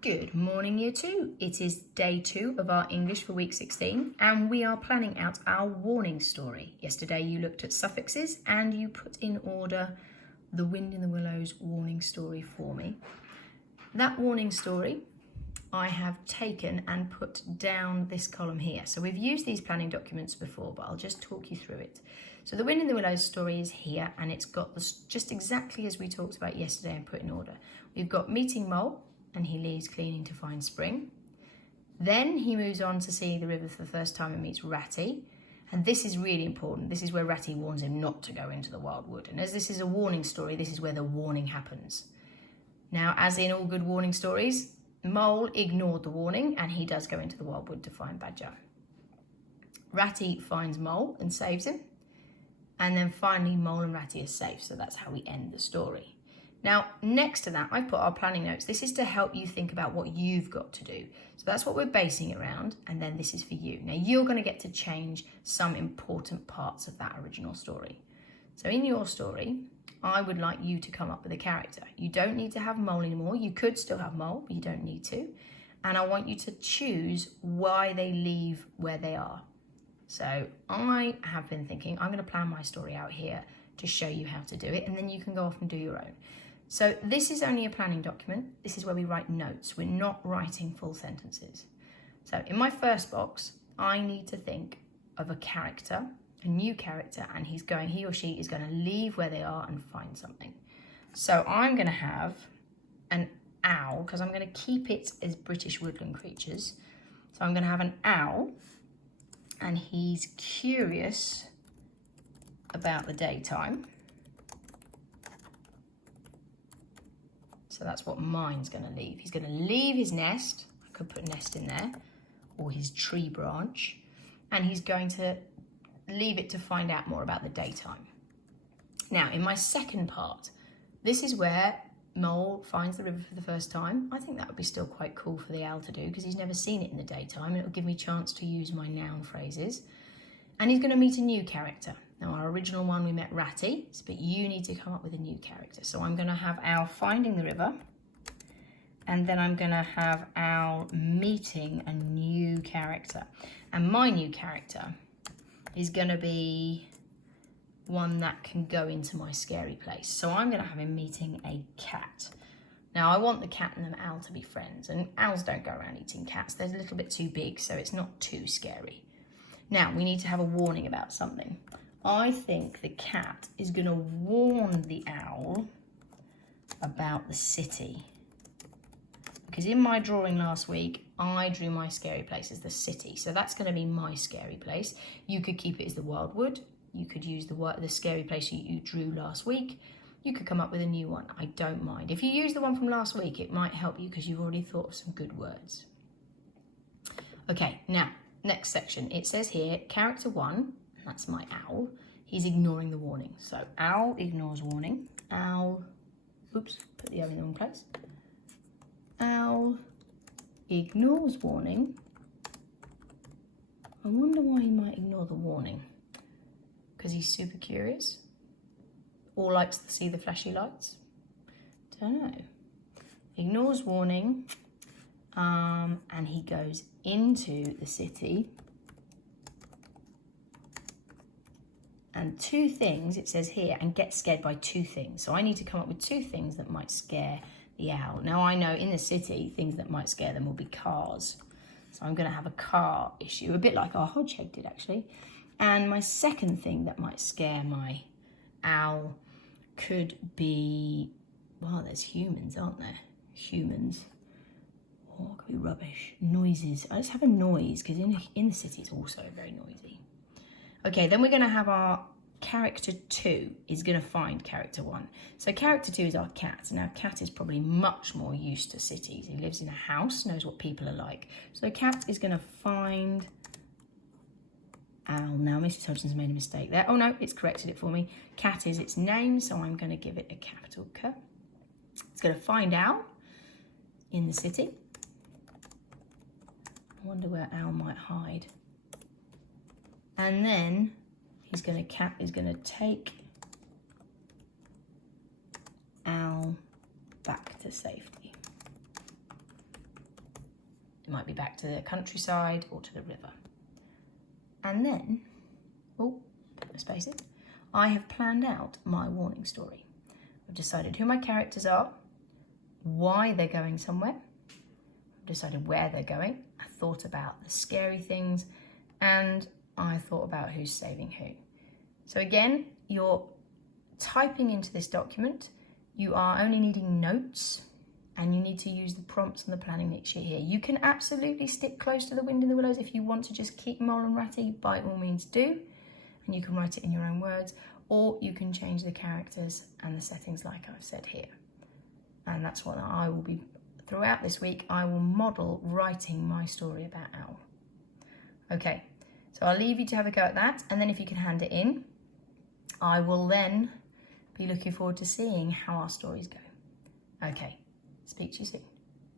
Good morning, Year 2. It is day 2 of our English for week 16 and we are planning out our warning story. Yesterday you looked at suffixes and you put in order the Wind in the Willows warning story for me. That warning story I have taken and put down this column here. So we've used these planning documents before, but I'll just talk you through it. So the Wind in the Willows story is here and it's got this just exactly as we talked about yesterday and put in order. We've got meeting Mole, and he leaves cleaning to find spring. Then he moves on to see the river for the first time and meets Ratty. And this is really important. This is where Ratty warns him not to go into the wildwood. And as this is a warning story, this is where the warning happens. Now, as in all good warning stories, Mole ignored the warning and he does go into the wildwood to find Badger. Ratty finds Mole and saves him. And then finally, Mole and Ratty are safe. So that's how we end the story. Now, next to that, I've put our planning notes. This is to help you think about what you've got to do. So that's what we're basing it around, and then this is for you. Now, you're going to get to change some important parts of that original story. So in your story, I would like you to come up with a character. You don't need to have Mole anymore. You could still have Mole, but you don't need to. And I want you to choose why they leave where they are. So I have been thinking, I'm going to plan my story out here to show you how to do it, and then you can go off and do your own. So this is only a planning document. This is where we write notes. We're not writing full sentences. So in my first box, I need to think of a character, a new character, and he or she is going to leave where they are and find something. So I'm going to have an owl, because I'm going to keep it as British woodland creatures. So I'm going to have an owl, and he's curious about the daytime. So that's what mine's going to leave. He's going to leave his nest. I could put nest in there, or his tree branch. And he's going to leave it to find out more about the daytime. Now, in my second part, this is where Mole finds the river for the first time. I think that would be still quite cool for the owl to do because he's never seen it in the daytime, and it will give me a chance to use my noun phrases. And he's going to meet a new character. Now, our original one, we met Ratty, but you need to come up with a new character. So I'm going to have Owl finding the river, and then I'm going to have Owl meeting a new character. And my new character is going to be one that can go into my scary place. So I'm going to have him meeting a cat. Now, I want the cat and the owl to be friends, and owls don't go around eating cats. They're a little bit too big, so it's not too scary. Now, we need to have a warning about something. I think the cat is going to warn the owl about the city. Because in my drawing last week, I drew my scary place as the city. So that's going to be my scary place. You could keep it as the wildwood. You could use the scary place you drew last week. You could come up with a new one. I don't mind. If you use the one from last week, it might help you because you've already thought of some good words. Okay, now, next section. It says here, character 1. That's my owl. He's ignoring the warning. So owl ignores warning. Owl, oops, put the O in the wrong place. Owl ignores warning. I wonder why he might ignore the warning. Because he's super curious? Or likes to see the flashy lights? Don't know. Ignores warning. And he goes into the city. And 2 things, it says here, and gets scared by 2 things. So I need to come up with 2 things that might scare the owl. Now I know in the city, things that might scare them will be cars. So I'm going to have a car issue, a bit like our hodgehog did actually. And my second thing that might scare my owl could be, well, there's humans, aren't there? Humans. Oh, it could be rubbish. Noises. Let's have a noise, because in the city it's also very noisy. Okay, then we're going to have our character 2 is going to find character 1. So character 2 is our cat. Now, cat is probably much more used to cities. He lives in a house, knows what people are like. So cat is going to find owl. Now, Mrs. Hodgson's made a mistake there. Oh, no, it's corrected it for me. Cat is its name, so I'm going to give it a capital K. It's going to find owl in the city. I wonder where owl might hide. And then cat is going to take owl back to safety. It might be back to the countryside or to the river. And then, space it, I have planned out my warning story. I've decided who my characters are, why they're going somewhere, I've decided where they're going, I thought about the scary things, and I thought about who's saving who. So again, you're typing into this document, you are only needing notes, and you need to use the prompts and the planning next year here. You can absolutely stick close to the Wind in the Willows. If you want to just keep Mole and Ratty, by all means do, and you can write it in your own words, or you can change the characters and the settings like I've said here. And that's what I will be, throughout this week, I will model writing my story about Owl. Okay, so I'll leave you to have a go at that, and then if you can hand it in, I will then be looking forward to seeing how our stories go. Okay. Speak to you soon.